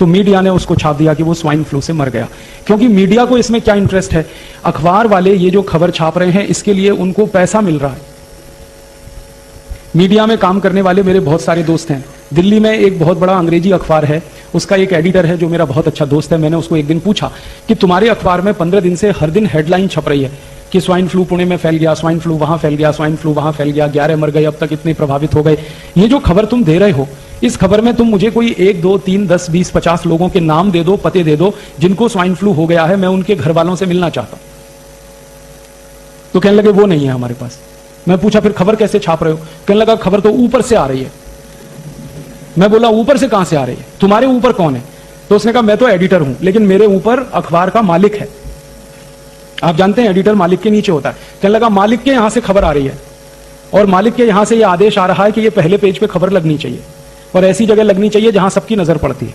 तो मीडिया ने उसको छाप दिया कि वो स्वाइन फ्लू से मर गया। क्योंकि मीडिया को इसमें क्या इंटरेस्ट है, अखबार वाले ये जो खबर छाप रहे हैं इसके लिए उनको पैसा मिल रहा है। मीडिया में काम करने वाले मेरे बहुत सारे दोस्त हैं। दिल्ली में एक बहुत बड़ा अंग्रेजी अखबार है, उसका एक एडिटर है जो मेरा बहुत अच्छा दोस्त है। मैंने उसको एक दिन पूछा कि तुम्हारे अखबार में 15 दिन से हर दिन हेडलाइन छप रही है कि स्वाइन फ्लू पुणे में फैल गया, स्वाइन फ्लू वहां फैल गया, स्वाइन फ्लू वहां फैल गया, 11 मर गए, अब तक इतने प्रभावित हो गए। ये जो खबर तुम दे रहे हो, इस खबर में तुम मुझे कोई 1, 2, 3, 10, 20, 50 लोगों के नाम दे दो, पते दे दो जिनको स्वाइन फ्लू हो गया है, मैं उनके घर वालों से मिलना चाहता हूं। तो कहने लगे वो नहीं है हमारे पास। मैं पूछा फिर खबर कैसे छाप रहे हो? कहने लगा खबर तो ऊपर से आ रही है। मैं बोला ऊपर से कहां से आ रही है? तुम्हारे ऊपर कौन है? तो उसने कहा मैं तो एडिटर हूं, लेकिन मेरे ऊपर अखबार का मालिक है। आप जानते हैं एडिटर मालिक के नीचे होता है। कहने लगा मालिक के यहां से खबर आ रही है और मालिक के यहां से यह आदेश आ रहा है कि यह पहले पेज पे खबर लगनी चाहिए और ऐसी जगह लगनी चाहिए जहां सबकी नजर पड़ती है।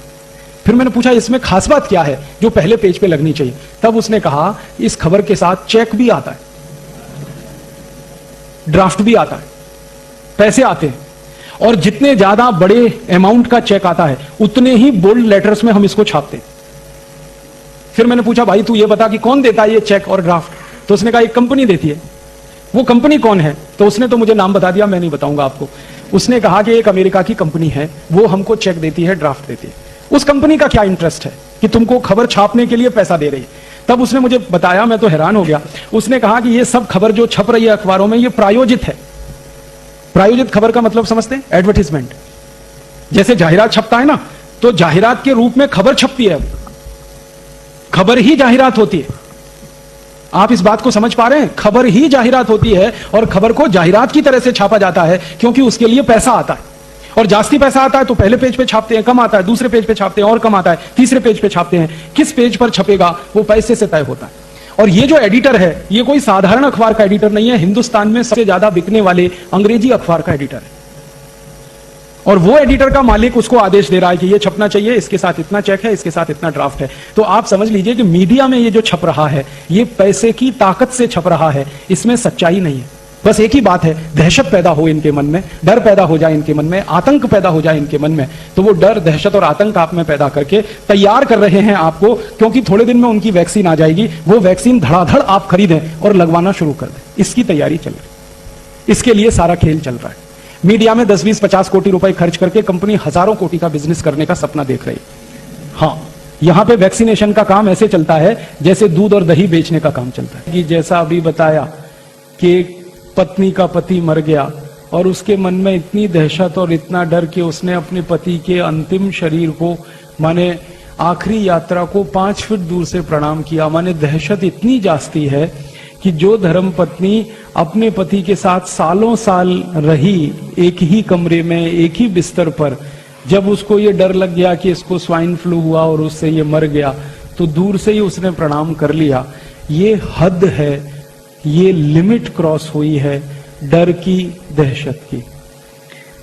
फिर मैंने पूछा इसमें खास बात क्या है जो पहले पेज पे लगनी चाहिए? तब उसने कहा इस खबर के साथ चेक भी आता है, ड्राफ्ट भी आता है, पैसे आते हैं, और जितने ज्यादा बड़े अमाउंट का चेक आता है उतने ही बोल्ड लेटर्स में हम इसको छापते हैं। फिर मैंने पूछा भाई तू ये बता कि कौन देता है ये चेक और ड्राफ्ट? तो उसने कहा एक कंपनी देती है। वो कंपनी कौन है? तो उसने तो मुझे नाम बता दिया, मैं नहीं बताऊंगा आपको। उसने कहा कि एक अमेरिका की कंपनी है, वो हमको चेक देती है, ड्राफ्ट देती है। उस कंपनी का क्या इंटरेस्ट है कि तुमको खबर छापने के लिए पैसा दे रही है? तब उसने मुझे बताया, मैं तो हैरान हो गया। उसने कहा कि ये सब खबर जो छप रही है अखबारों में ये प्रायोजित है। प्रायोजित खबर का मतलब समझते हैं? एडवर्टीजमेंट। जैसे जाहिरात छपता है ना, तो जाहिरात के रूप में खबर छपती है, खबर ही जाहिरात होती है। आप इस बात को समझ पा रहे हैं? खबर ही जाहिरात होती है और खबर को जाहिरात की तरह से छापा जाता है क्योंकि उसके लिए पैसा आता है। और जास्ती पैसा आता है तो पहले पेज पे छापते हैं, कम आता है दूसरे पेज पे छापते हैं, और कम आता है तीसरे पेज पे छापते हैं। किस पेज पर छपेगा वो पैसे से तय होता है। और ये जो एडिटर है ये कोई साधारण अखबार का एडिटर नहीं है, हिंदुस्तान में सबसे ज्यादा बिकने वाले अंग्रेजी अखबार का एडिटर है। और वो एडिटर का मालिक उसको आदेश दे रहा है कि ये छपना चाहिए, इसके साथ इतना चेक है, इसके साथ इतना ड्राफ्ट है। तो आप समझ लीजिए कि मीडिया में ये जो छप रहा है ये पैसे की ताकत से छप रहा है, इसमें सच्चाई नहीं है। बस एक ही बात है, दहशत पैदा हो इनके मन में, डर पैदा हो जाए इनके मन में, आतंक पैदा हो जाए इनके मन में। तो वो डर, दहशत और आतंक आप में पैदा करके तैयार कर रहे हैं आपको, क्योंकि थोड़े दिन में उनकी वैक्सीन आ जाएगी। वो वैक्सीन धड़ाधड़ आप खरीदें और लगवाना शुरू कर दें, इसकी तैयारी चल रही है। इसके लिए सारा खेल चल रहा है। मीडिया में 10, 20, 50 कोटी रुपए खर्च करके कंपनी हजारों कोटी का बिजनेस करने का सपना देख रही है। हाँ, यहां पे वैक्सीनेशन का काम ऐसे चलता है जैसे दूध और दही बेचने का काम चलता है। कि जैसा अभी बताया कि पत्नी का पति मर गया और उसके मन में इतनी दहशत और इतना डर कि उसने अपने पति के अंतिम शरीर को, माने आखिरी यात्रा को 5 फीट दूर से प्रणाम किया। माने दहशत इतनी जास्ती है कि जो धर्म पत्नी अपने पति के साथ सालों साल रही एक ही कमरे में, एक ही बिस्तर पर, जब उसको ये डर लग गया कि इसको स्वाइन फ्लू हुआ और उससे ये मर गया, तो दूर से ही उसने प्रणाम कर लिया। ये हद है, ये लिमिट क्रॉस हुई है डर की, दहशत की।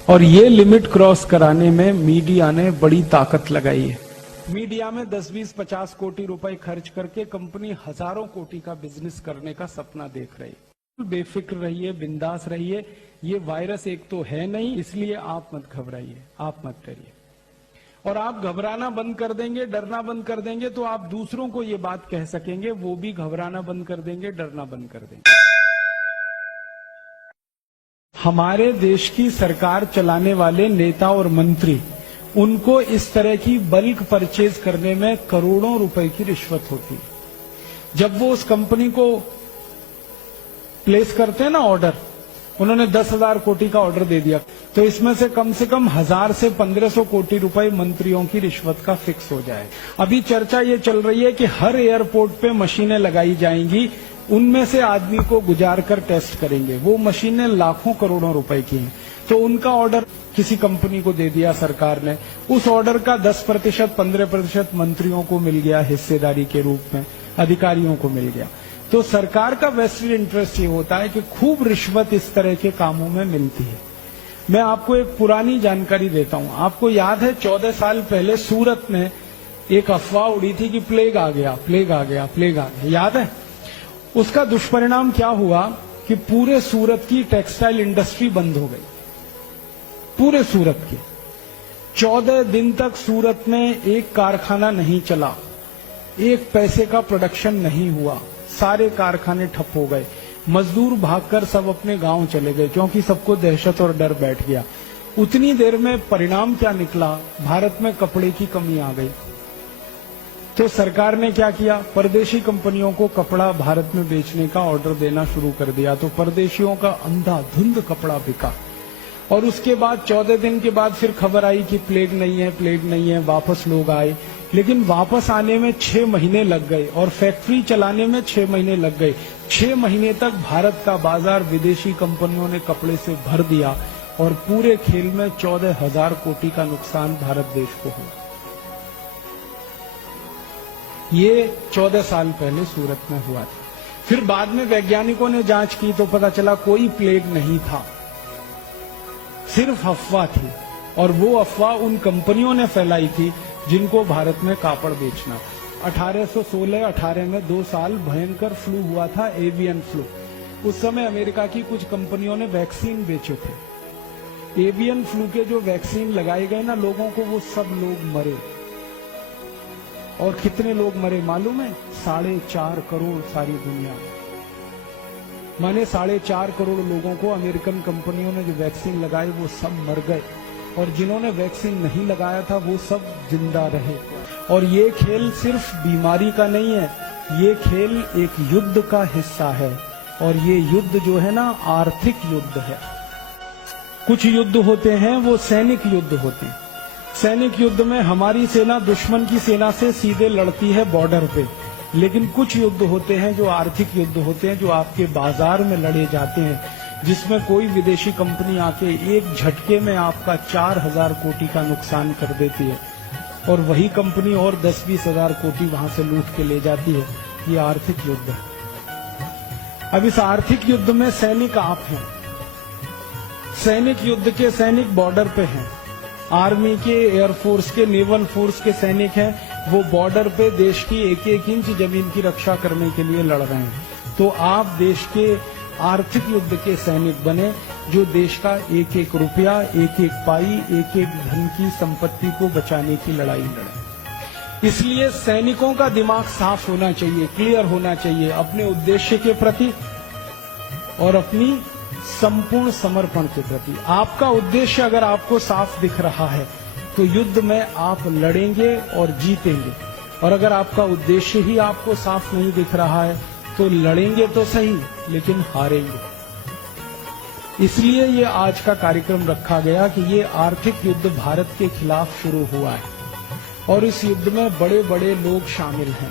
और ये लिमिट क्रॉस कराने में मीडिया ने बड़ी ताकत लगाई है। मीडिया में 10, 20, 50 कोटी रुपए खर्च करके कंपनी हजारों कोटी का बिजनेस करने का सपना देख रही है। बेफिक्र रहिए, बिंदास रहिए। ये वायरस एक तो है नहीं, इसलिए आप मत घबराइए, आप मत डरिए। और आप घबराना बंद कर देंगे, डरना बंद कर देंगे तो आप दूसरों को ये बात कह सकेंगे, वो भी घबराना बंद कर देंगे, डरना बंद कर देंगे। हमारे देश की सरकार चलाने वाले नेता और मंत्री, उनको इस तरह की बल्क परचेज करने में करोड़ों रुपए की रिश्वत होती है। जब वो उस कंपनी को प्लेस करते हैं ना ऑर्डर, उन्होंने 10,000 कोटी का ऑर्डर दे दिया, तो इसमें से कम 1000 से 1500 कोटी रुपए मंत्रियों की रिश्वत का फिक्स हो जाए। अभी चर्चा ये चल रही है कि हर एयरपोर्ट पे मशीनें लगाई जाएंगी, उनमें से आदमी को गुजार कर टेस्ट करेंगे। वो मशीनें लाखों करोड़ों रुपए की हैं। तो उनका ऑर्डर किसी कंपनी को दे दिया सरकार ने, उस ऑर्डर का 10%, 15% मंत्रियों को मिल गया हिस्सेदारी के रूप में, अधिकारियों को मिल गया। तो सरकार का वेस्टेड इंटरेस्ट ये होता है कि खूब रिश्वत इस तरह के कामों में मिलती है। मैं आपको एक पुरानी जानकारी देता हूं। आपको याद है 14 साल पहले सूरत में एक अफवाह उड़ी थी कि प्लेग आ गया, प्लेग आ गया, प्लेग आ गया, याद है? उसका दुष्परिणाम क्या हुआ कि पूरे सूरत की टेक्सटाइल इंडस्ट्री बंद हो गई, पूरे सूरत की। 14 दिन तक सूरत में एक कारखाना नहीं चला, एक पैसे का प्रोडक्शन नहीं हुआ, सारे कारखाने ठप हो गए, मजदूर भागकर सब अपने गांव चले गए क्योंकि सबको दहशत और डर बैठ गया। उतनी देर में परिणाम क्या निकला? भारत में कपड़े की कमी आ गई। तो सरकार ने क्या किया? परदेशी कंपनियों को कपड़ा भारत में बेचने का ऑर्डर देना शुरू कर दिया। तो परदेशियों का अंधाधुंध कपड़ा बिका। और उसके बाद 14 दिन के बाद फिर खबर आई कि प्लेग नहीं है, वापस लोग आए। लेकिन वापस आने में 6 महीने लग गए और फैक्ट्री चलाने में 6 महीने लग गए। 6 महीने तक भारत का बाजार विदेशी कंपनियों ने कपड़े से भर दिया और पूरे खेल में 14,000 कोटी का नुकसान भारत देश को हुआ। ये 14 साल पहले सूरत में हुआ था। फिर बाद में वैज्ञानिकों ने जांच की तो पता चला कोई प्लेग नहीं था, सिर्फ अफवाह थी। और वो अफवाह उन कंपनियों ने फैलाई थी जिनको भारत में कापड़ बेचना। 1816-18 में 2 साल भयंकर फ्लू हुआ था, एवियन फ्लू। उस समय अमेरिका की कुछ कंपनियों ने वैक्सीन बेचे थे। एवियन फ्लू के जो वैक्सीन लगाए गए ना लोगों को, वो सब लोग मरे। और कितने लोग मरे मालूम है? 4.5 करोड़ सारी दुनिया में। माने 4.5 करोड़ लोगों को अमेरिकन कंपनियों ने जो वैक्सीन लगाई वो सब मर गए, और जिन्होंने वैक्सीन नहीं लगाया था वो सब जिंदा रहे। और ये खेल सिर्फ बीमारी का नहीं है, ये खेल एक युद्ध का हिस्सा है। और ये युद्ध जो है ना, आर्थिक युद्ध है। कुछ युद्ध होते हैं वो सैनिक युद्ध होते हैं। सैनिक युद्ध में हमारी सेना दुश्मन की सेना से सीधे लड़ती है बॉर्डर पे। लेकिन कुछ युद्ध होते हैं जो आर्थिक युद्ध होते हैं, जो आपके बाजार में लड़े जाते हैं, जिसमें कोई विदेशी कंपनी आके एक झटके में आपका 4,000 कोटी का नुकसान कर देती है और वही कंपनी और 10-20 हजार कोटी वहां से लूट के ले जाती है। ये आर्थिक युद्ध है। अब इस आर्थिक युद्ध में सैनिक आप हैं। सैनिक युद्ध के सैनिक बॉर्डर पे हैं। आर्मी के, एयरफोर्स के, नेवल फोर्स के सैनिक हैं। वो बॉर्डर पे देश की एक-एक इंच जमीन की रक्षा करने के लिए लड़ रहे हैं। तो आप देश के आर्थिक युद्ध के सैनिक बने, जो देश का एक-एक रुपया, एक-एक पाई, एक-एक धन की संपत्ति को बचाने की लड़ाई लड़े। इसलिए सैनिकों का दिमाग साफ होना चाहिए, क्लियर होना चाहिए अपने उद्देश्य के प्रति और अपनी संपूर्ण समर्पण के प्रति। आपका उद्देश्य अगर आपको साफ दिख रहा है तो युद्ध में आप लड़ेंगे और जीतेंगे। और अगर आपका उद्देश्य ही आपको साफ नहीं दिख रहा है तो लड़ेंगे तो सही, लेकिन हारेंगे। इसलिए ये आज का कार्यक्रम रखा गया कि ये आर्थिक युद्ध भारत के खिलाफ शुरू हुआ है और इस युद्ध में बड़े बड़े लोग शामिल हैं।